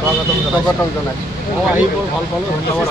স্বাগতম জনাইছোঁ মই আহি বৰ ভাল পালোঁ ধন্যবাদ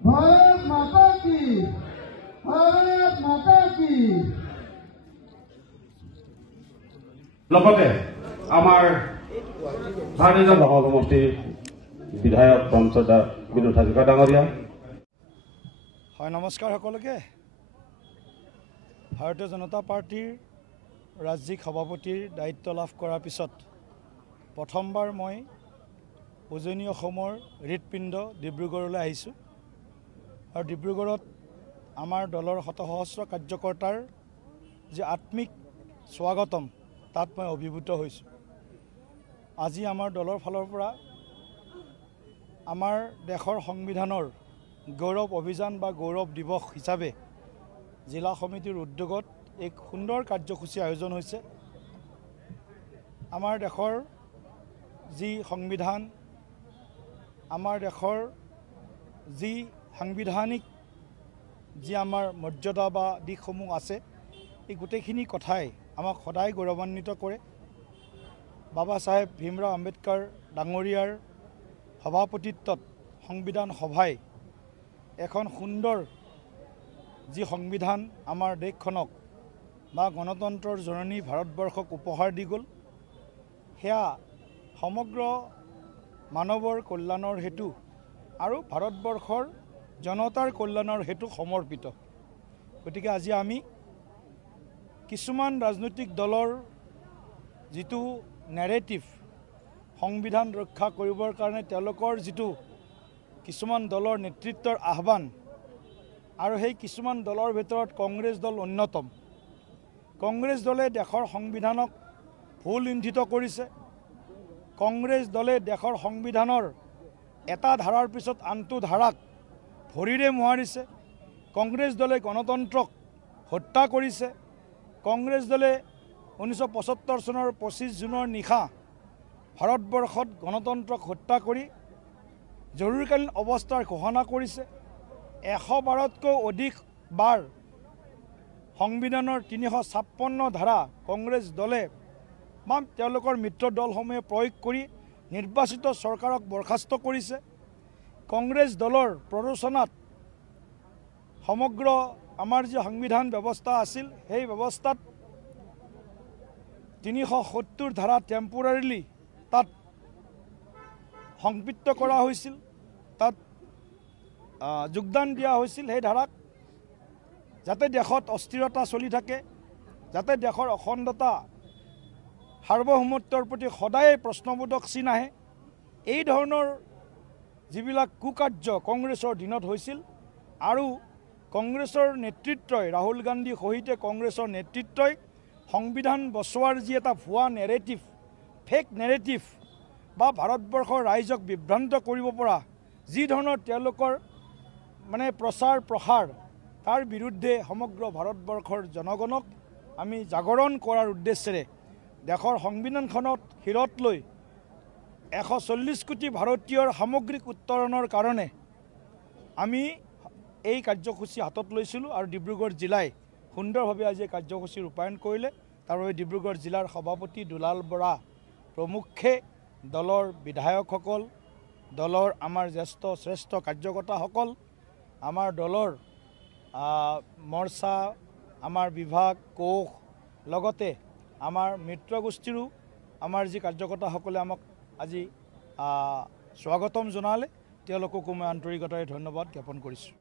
भारत माता की, भारत माता की। লগতে আমাৰ ভাৰতীয় জনতা সমষ্টিৰ বিধায়ক পঞ্চদা বিনোদ হাজৰিকা ডাঙৰীয়া। হয়, নমস্কাৰ সকলোকে। ভাৰতীয় জনতা পাৰ্টিৰ ৰাজ্যিক সভাপতিৰ দায়িত্ব লাভ কৰাৰ পিছত প্ৰথমবাৰ মই উজনি অসমৰ হৃদপিণ্ড ডিব্ৰুগড়লৈ আহিছোঁ আৰু ডিব্ৰুগড়ত আমাৰ দলৰ শতসহস্ৰ কাৰ্যকৰ্তাৰ যি আত্মিক স্বাগতম তাত মই অভিভূত হৈছোঁ। আজি আমাৰ দলৰ ফালৰ পৰা আমাৰ দেশৰ সংবিধানৰ গৌৰৱ অভিযান বা গৌৰৱ দিৱস হিচাপে জিলা সমিতিৰ উদ্যোগত এক সুন্দৰ কাৰ্যসূচী আয়োজন হৈছে। আমাৰ দেশৰ যি সংবিধান, আমাৰ দেশৰ যি সাংবিধানিক যি আমাৰ মৰ্যাদা বা দিশসমূহ আছে, এই গোটেইখিনি কথাই আমাক সদায় গৌৰৱান্বিত কৰে। বাবা চাহেব ভীমৰাও আম্বেদকাৰ ডাঙৰীয়াৰ সভাপতিত্বত সংবিধান সভাই এখন সুন্দৰ যি সংবিধান আমাৰ দেশখনক বা গণতন্ত্ৰৰ জননী ভাৰতবৰ্ষক উপহাৰ দি গ'ল, সেয়া সমগ্ৰ মানৱৰ কল্যাণৰ হেতু আৰু ভাৰতবৰ্ষৰ জনতাৰ কল্যাণৰ হেতু সমৰ্পিত। গতিকে আজি আমি কিছুমান ৰাজনৈতিক দলৰ যিটো নেৰেটিভ, সংবিধান ৰক্ষা কৰিবৰ কাৰণে তেওঁলোকৰ যিটো কিছুমান দলৰ নেতৃত্বৰ আহ্বান, আৰু সেই কিছুমান দলৰ ভিতৰত কংগ্ৰেছ দল অন্যতম। কংগ্ৰেছ দলে দেশৰ সংবিধানক ভুল ইন্ধৃত কৰিছে। কংগ্ৰেছ দলে দেশৰ সংবিধানৰ এটা ধাৰাৰ পিছত আনটো ধাৰাক ভৰিৰে মোহাৰিছে। কংগ্ৰেছ দলে গণতন্ত্ৰক হত্যা কৰিছে। কংগ্ৰেছ দলে 1975 চনৰ 25 জুনৰ নিশা ভাৰতবৰ্ষত গণতন্ত্ৰক হত্যা কৰি জৰুৰীকালীন অৱস্থাৰ ঘোষণা কৰিছে। 112তকৈ অধিক বাৰ সংবিধানৰ 356 ধাৰা কংগ্ৰেছ দলে বা তেওঁলোকৰ মিত্ৰ দলসমূহে প্ৰয়োগ কৰি নিৰ্বাচিত চৰকাৰক বৰখাস্ত কৰিছে। কংগ্ৰেছ দলৰ প্ৰৰোচনাত সমগ্ৰ আমাৰ যি সংবিধান ব্যৱস্থা আছিল, সেই ব্যৱস্থাত 370 ধাৰা টেম্পৰাৰীলি তাত সংপৃক্ত কৰা হৈছিল, তাত যোগদান দিয়া হৈছিল সেই ধাৰাক, যাতে দেশত অস্থিৰতা চলি থাকে, যাতে দেশৰ অখণ্ডতা সাৰ্বভৌমত্বৰ প্ৰতি সদায় প্ৰশ্নবোধক চিন আহে। এই ধৰণৰ যিবিলাক কুকাৰ্য কংগ্ৰেছৰ দিনত হৈছিল, আৰু কংগ্ৰেছৰ নেতৃত্বই ৰাহুল গান্ধী সহিতে কংগ্ৰেছৰ নেতৃত্বই সংবিধান বচোৱাৰ যি এটা ভুৱা নেৰেটিভ, ফেক নেৰেটিভ বা ভাৰতবৰ্ষৰ ৰাইজক বিভ্ৰান্ত কৰিব পৰা যি ধৰণৰ তেওঁলোকৰ প্ৰচাৰ প্ৰসাৰ, তাৰ বিৰুদ্ধে সমগ্ৰ ভাৰতবৰ্ষৰ জনগণক আমি জাগৰণ কৰাৰ উদ্দেশ্যেৰে দেশৰ সংবিধানখনত শিৰত লৈ 140 কোটি ভাৰতীয়ৰ সামগ্ৰিক উত্তৰণৰ কাৰণে আমি এই কাৰ্যসূচী হাতত লৈছিলোঁ আৰু ডিব্ৰুগড় জিলাই সুন্দৰভাৱে আজি এই কাৰ্যসূচী ৰূপায়ণ কৰিলে। তাৰ বাবে ডিব্ৰুগড় জিলাৰ সভাপতি দুলাল বৰা প্ৰমুখ্যে দলৰ বিধায়কসকল, দলৰ আমাৰ জ্যেষ্ঠ শ্ৰেষ্ঠ কাৰ্যকৰ্তাসকল, আমাৰ দলৰ মৰ্চা, আমাৰ বিভাগ, কোষ, লগতে আমাৰ মিত্ৰগোষ্ঠীৰো আমাৰ যি কাৰ্যকৰ্তাসকলে আমাক আজি স্বাগতম জনালে, তেওঁলোককো মই আন্তৰিকতাৰে ধন্যবাদ জ্ঞাপন কৰিছোঁ।